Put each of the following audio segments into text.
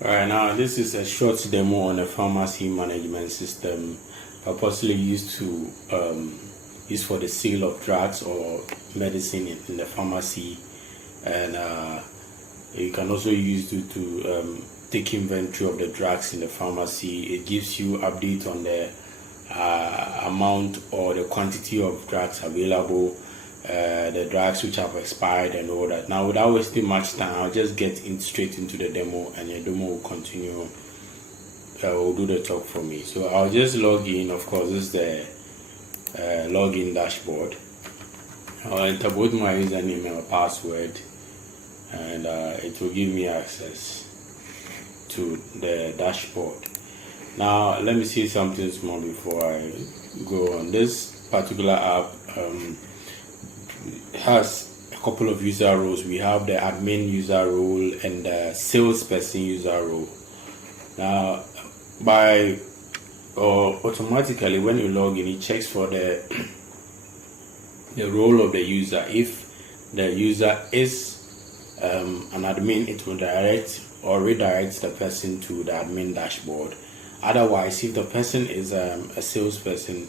Alright, now this is a short demo on a pharmacy management system purposely used for the sale of drugs or medicine in the pharmacy, and you can also use it to take inventory of the drugs in the pharmacy. It gives you update on the amount or the quantity of drugs available, the drugs which have expired and all that. Now, without wasting much time, I'll just get straight into the demo, and the demo will continue. Will do the talk for me. So I'll just log in. Of course, this is the login dashboard. I'll enter both my username and password, and it will give me access to the dashboard. Now, let me see something small before I go on. This particular app has a couple of user roles. We have the admin user role and the salesperson user role. Now, automatically when you log in, it checks for the role of the user. If the user is an admin, it will direct or redirect the person to the admin dashboard. Otherwise, if the person is a salesperson,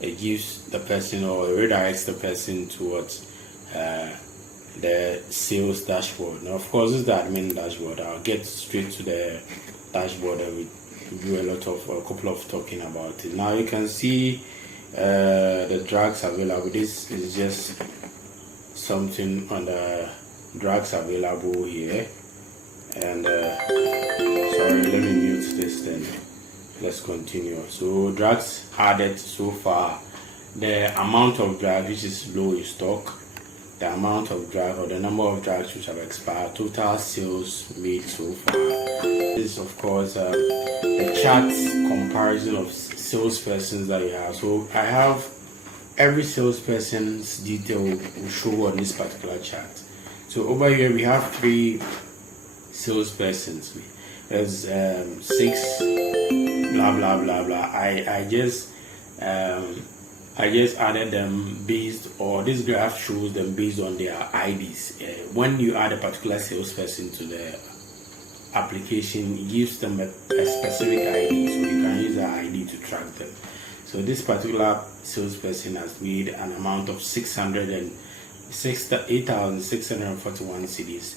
it gives the person or redirects the person towards the sales dashboard. Now, of course, this is the admin dashboard. I'll get straight to the dashboard and we do a couple of talking about it. Now you can see the drugs available. This is just something on the drugs available here. And sorry, let me mute this then. Let's continue. So drugs added so far, the amount of drugs which is low in stock, the amount of drugs or the number of drugs which have expired, total sales made so far. This is of course the chart comparison of salespersons that you have. So I have every salesperson's detail will show on this particular chart. So over here we have 3 salespersons. There's 6 blah blah blah blah. I just added them based, or this graph shows them based on their IDs. When you add a particular salesperson to the application, it gives them a specific ID, so you can use that ID to track them. So this particular salesperson has made an amount of 8,641 cedis.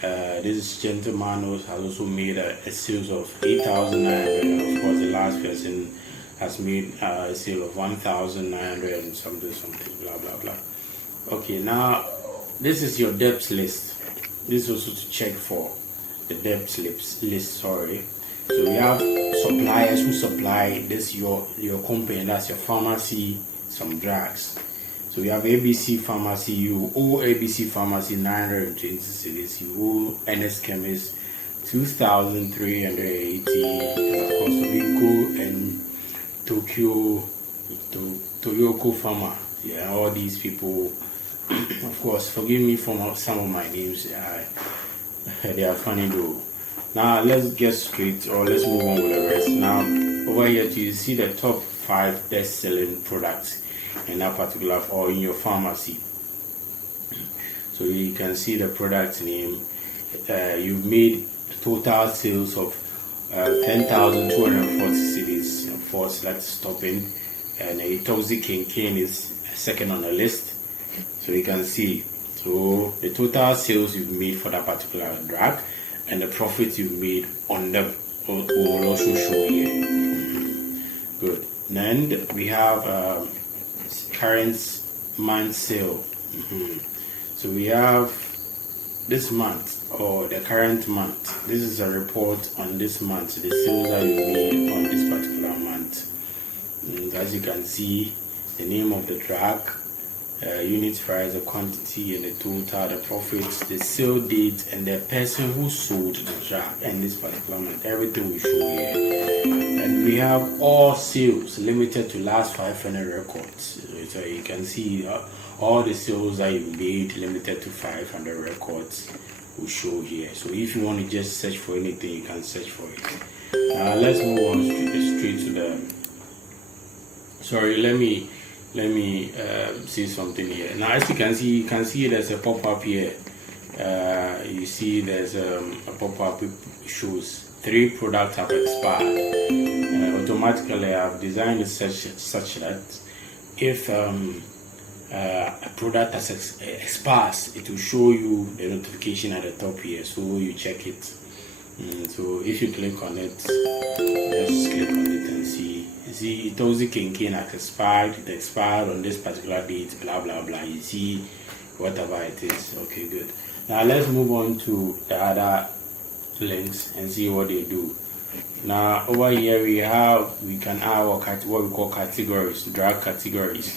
This gentleman has also made a sales of 8,900, and of course the last person has made a sale of 1,900 and something blah blah blah. Okay, now this is your debts list. This is also to check for the debt list. Sorry. So we have suppliers who supply this your company, that's your pharmacy, some drugs. So we have ABC Pharmacy. You owe ABC Pharmacy 920 cedis. You owe NS Chemist 2,380. And of course, Rico and Toyoko Pharma. Yeah, all these people. Of course, forgive me for some of my names. They are funny though. Now let's get straight, or let's move on with the rest. Now over here, you see the top 5 best-selling products in that particular, or in your pharmacy. So you can see the product name. You've made total sales of 10,240 cedis. Of course, that's stopping. And Etoxycancane is second on the list. So you can see. So the total sales you've made for that particular drug and the profit you've made on them will also show here. Good. Then we have current month sale. So we have this month, or the current month. This is a report on this month, the sales that you made on this particular month. And as you can see, the name of the drug, unit price, the quantity, and the total, the profits, the sale date, and the person who sold the drug in this particular month. Everything we show here. And we have all sales limited to last 500 records. So you can see all the sales that you made limited to 500 records will show here. So if you want to just search for anything, you can search for it. Now let's move on straight to the. Sorry, let me see something here. Now as you can see there's a pop-up here you see there's a pop-up shows 3 products have expired. Automatically I've designed it such that if a product has expires, it will show you the notification at the top here, so you check it. So if you click on it, just click on it and see it also can has expired, it expired on this particular date, blah blah blah. You see whatever it is. Okay, good. Now let's move on to the other links and see what they do. Now over here we can add what we call categories, drug categories.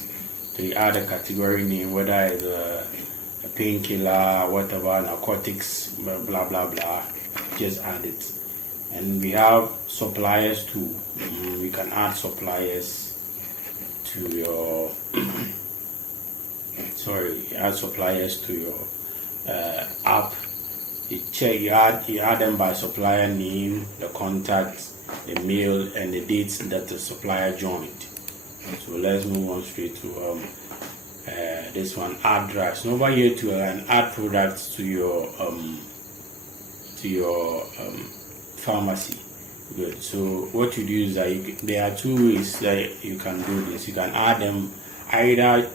So you add a category name, whether it's a painkiller, whatever, narcotics, blah blah blah. Just add it. And we have suppliers too. We can add suppliers to your add suppliers to your app. You add them by supplier name, the contact, the mail, and the dates that the supplier joined. So let's move on straight to this one, add drugs. And over here to add products to your pharmacy. Good. So what you do is that there are 2 ways that you can do this. You can add them either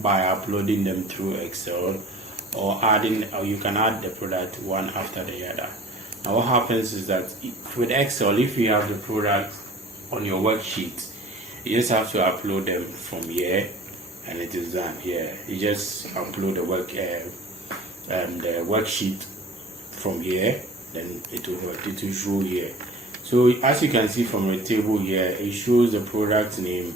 by uploading them through Excel, or you can add the product one after the other. Now what happens is that with Excel, if you have the product on your worksheet, you just have to upload them from here, and it is done here. You just upload the worksheet from here, then it will show here. So as you can see from the table here, it shows the product name,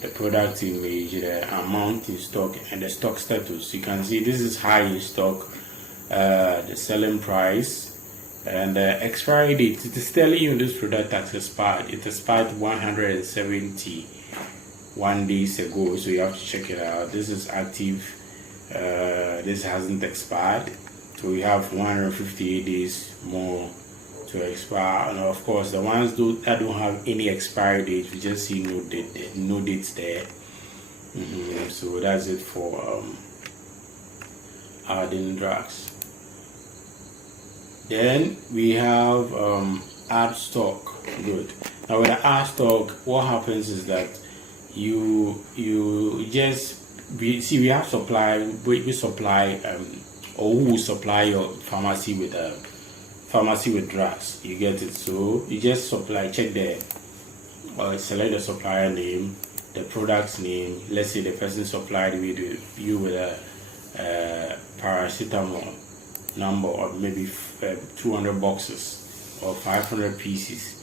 the product image, the amount in stock, and the stock status. You can see this is high in stock, the selling price, and the expiry date. It is telling you this product has expired. It expired 171 days ago, so you have to check it out. This is active. This hasn't expired, so we have 158 days more to expire. And of course, the ones that don't have any expiry date, we just see no dates there. So that's it for adding drugs. Then we have add stock. Good. Now with the add stock, what happens is that we have supply. We supply or who will supply your pharmacy with drugs. You get it? So you just check there, select the supplier name, the product's name. Let's say the person supplied you with a paracetamol number, or maybe 200 boxes or 500 pieces,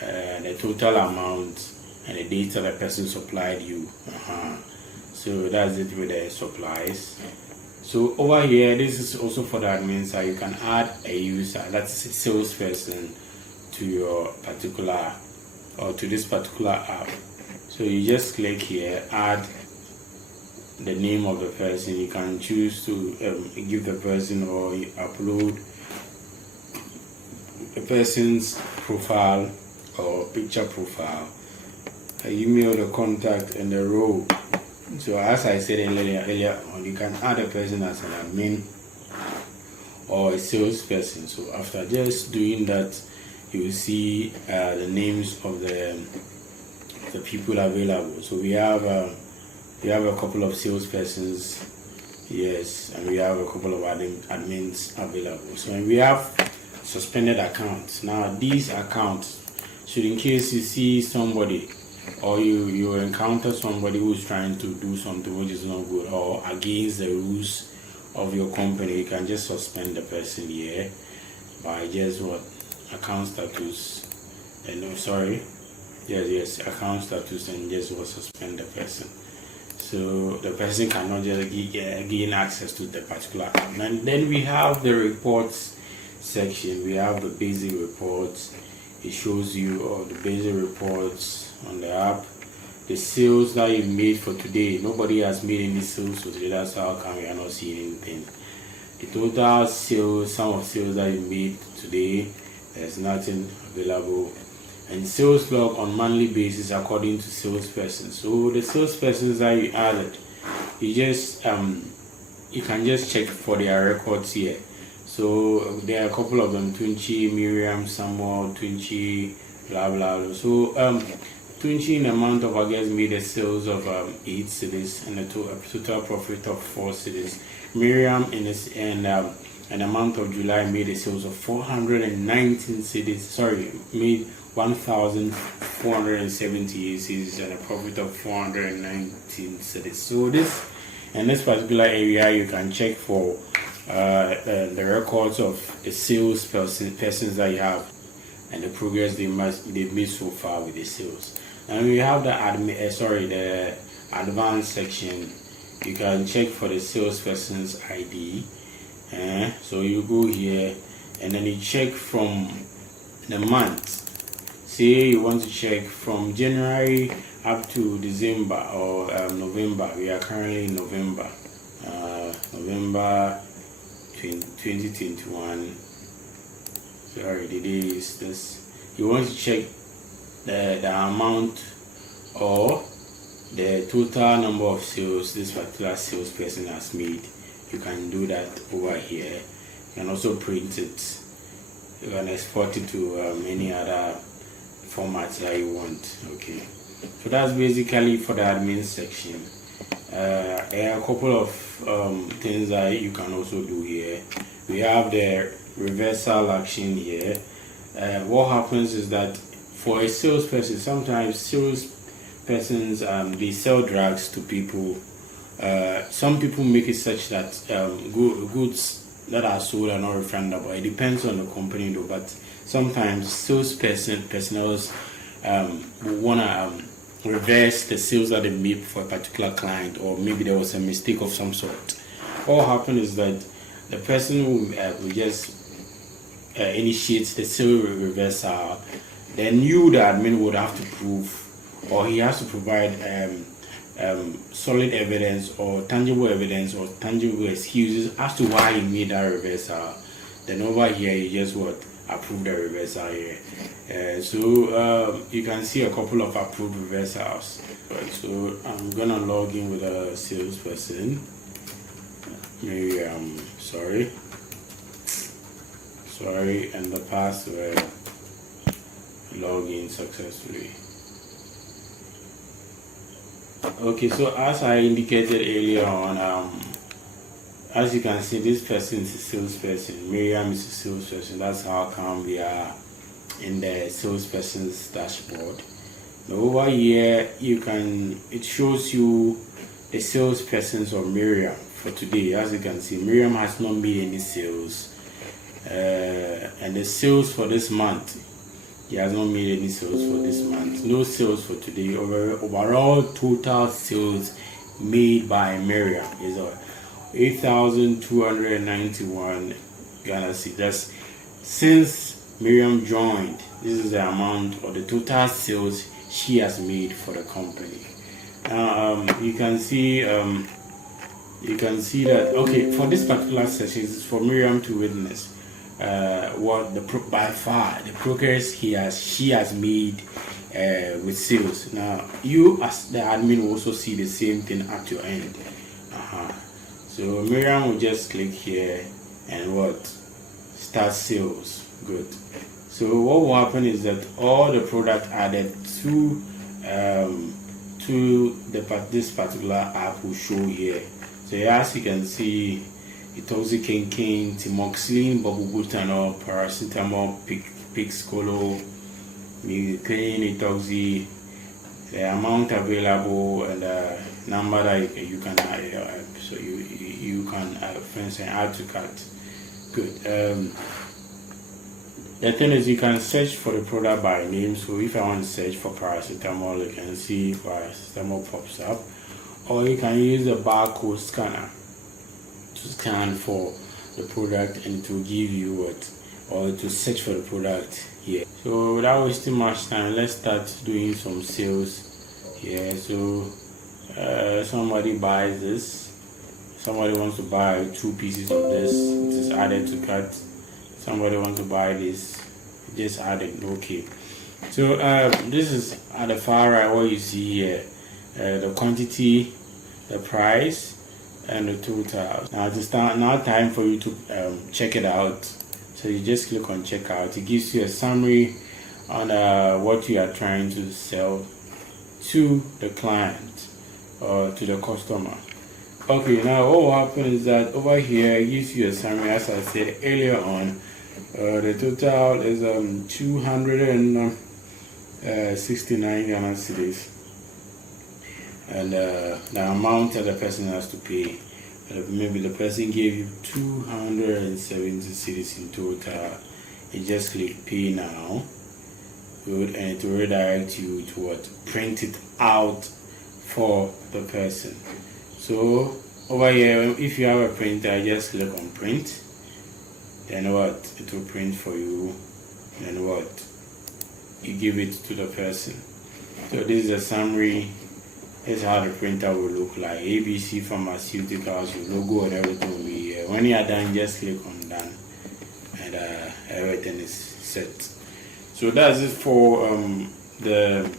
the total amount, and the data the person supplied you. So that's it with the supplies. So over here, this is also for the admin side. You can add a user, that's a salesperson, to your particular, or to this particular app. So you just click here, add the name of the person. You can choose to give the person, or upload the person's profile or picture profile, email, the contact, and the role. So as I said earlier on, you can add a person as an admin or a salesperson. So after just doing that, you will see the names of the people available. So we have a couple of salespersons, yes, and we have a couple of admins available. So we have suspended accounts. Now these accounts, should in case you see somebody, or you encounter somebody who's trying to do something which is not good or against the rules of your company, you can just suspend the person here by just account status, and account status, and just suspend the person. So the person cannot just gain access to the particular account. And then we have the reports section. We have the basic reports. It shows you all the basic reports on the app, the sales that you made for today. Nobody has made any sales for today. That's how come we are not seeing anything. The total sales, sum of sales that you made today, there's nothing available. And sales log on monthly basis according to salesperson. So the salespersons that you added, you just you can just check for their records here. So there are a couple of them: Tunchi, Miriam, Samuel, Tunchi, blah blah blah. So Tunchi in a month of August made a sales of 8 cedis and a total profit of 4 cedis. Miriam in a month of July made a sales of 419 cedis. Sorry, made 1,478 cedis and a profit of 419 cedis. So this particular area, you can check for the records of the sales persons that you have and the progress they've made so far with the sales. And we have the the advanced section. You can check for the salesperson's ID. So you go here and then you check from the month. Say you want to check from January up to December or November. We are currently in November. November 2021. Sorry, the day is this. You want to check the amount or the total number of sales this particular salesperson has made. You can do that over here. You can also print it. You can export it to any other formats that you want. Okay, so that's basically for the admin section. There are a couple of things that you can also do here. We have the reversal action here. What happens is that for a salesperson, sometimes salespersons they sell drugs to people. Some people make it such that goods that are sold are not refundable. It depends on the company though, but sometimes personnel want to reverse the sales that they made for a particular client, or maybe there was a mistake of some sort. What happens is that the person who just initiates the sale reversal, then the admin would have to prove, or he has to provide solid evidence or tangible excuses as to why he made that reversal. Then over here you just approve the reversal here. So you can see a couple of approved reversals. Right, so I'm gonna log in with a salesperson. Maybe sorry, and the password. Log in successfully. Okay, so as I indicated earlier on, as you can see, this person is a salesperson. Miriam is a salesperson. That's how come we are in the salesperson's dashboard. Now over here, it shows you the salespersons of Miriam for today. As you can see, Miriam has not made any sales, and the sales for this month, he has not made any sales for this month. No sales for today. Overall total sales made by Miriam is 8,291 Ghana cedis. That's since Miriam joined. This is the amount or the total sales she has made for the company. Now you can see that, okay, for this particular session, it's for Miriam to witness what by far the progress she has made with sales. Now you as the admin will also see the same thing at your end. So Miriam will just click here and start sales. Good. So what will happen is that all the product added to this particular app will show here. So as you can see, etoxykenken, timoxylin, bubutanol, paracetamol, pixcolo, migraine, etoxy, the amount available and the number that you can so you can for instance add to cart. Good. The thing is, you can search for the product by name. So if I want to search for paracetamol, you can see paracetamol pops up, or you can use the barcode scanner to scan for the product and to give you or to search for the product here. So without wasting much time, let's start doing some sales here. So somebody buys this. Somebody wants to buy 2 pieces of this. It is added to cart. Somebody wants to buy this, just add it. Okay, so this is at the far right what you see here, the quantity, the price, and the total. Now time for you to check it out. So you just click on checkout. It gives you a summary on what you are trying to sell to the client or to the customer. Okay, now what will happen is that over here it gives you a summary. As I said earlier on, the total is 269 Ghana cedis, and the amount that the person has to pay. Maybe the person gave you 270 cedis in total. You just click pay now. Good, and it will redirect you to what? Print it out for the person. So over here, if you have a printer, just click on print. Then what? It will print for you. Then what? You give it to the person. So this is a summary. This is how the printer will look like. ABC Pharmaceuticals, your logo and everything will be here. When you are done, just click on done, and everything is set. So that's it for the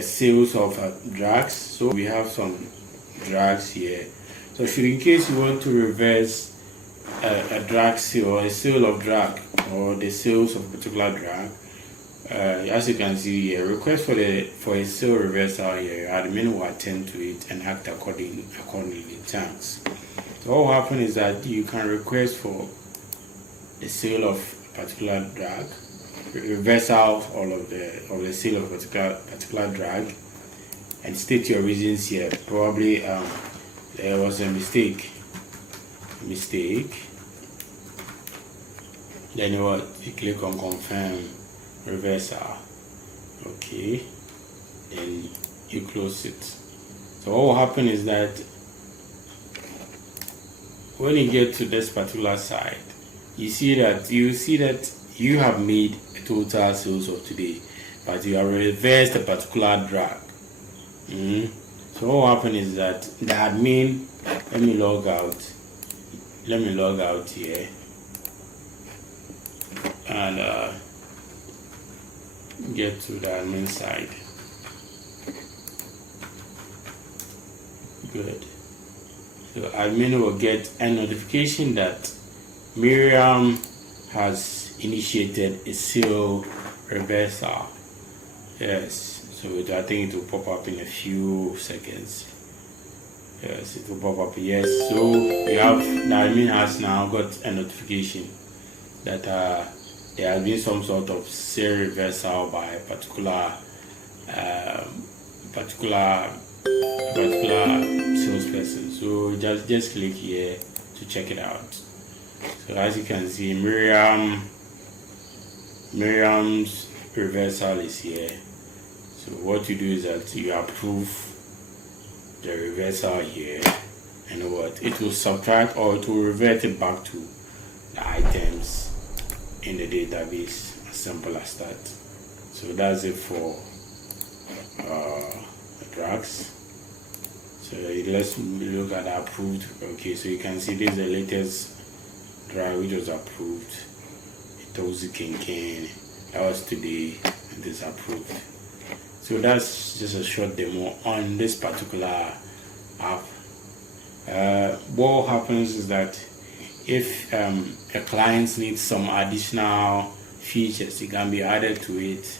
sales of drugs. So we have some drugs here. So should in case you want to reverse a drug sale or a sale of drug or the sales of a particular drug, as you can see here, request for a sale reversal here. Admin will attend to it and act accordingly. Thanks. So what will happen is that you can request for the sale of a particular drug, reversal of the sale of a particular drug, and state your reasons here. Probably there was a mistake. Then you click on confirm reversal. Okay, then you close it. So what will happen is that when you get to this particular side, you see that you have made a total sales of today, but you have reversed a particular drug. So what will happen is that the admin, let me log out here and get to the admin side. Good. So admin will get a notification that Miriam has initiated a sale reversal. Yes, so I think it will pop up in a few seconds. Yes, it will pop up. Yes, so the admin has now got a notification that there has been some sort of sale reversal by a particular salesperson. So just click here to check it out. So as you can see, Miriam's reversal is here. So what you do is that you approve the reversal here, and what it will subtract or it will revert it back to the items in the database. As simple as that. So that's it for the drugs. So let's look at the approved. Okay, so you can see this is the latest drug which was approved. Itozu Kinkin, that was today, and this approved. So that's just a short demo on this particular app. What happens is that if a client needs some additional features, it can be added to it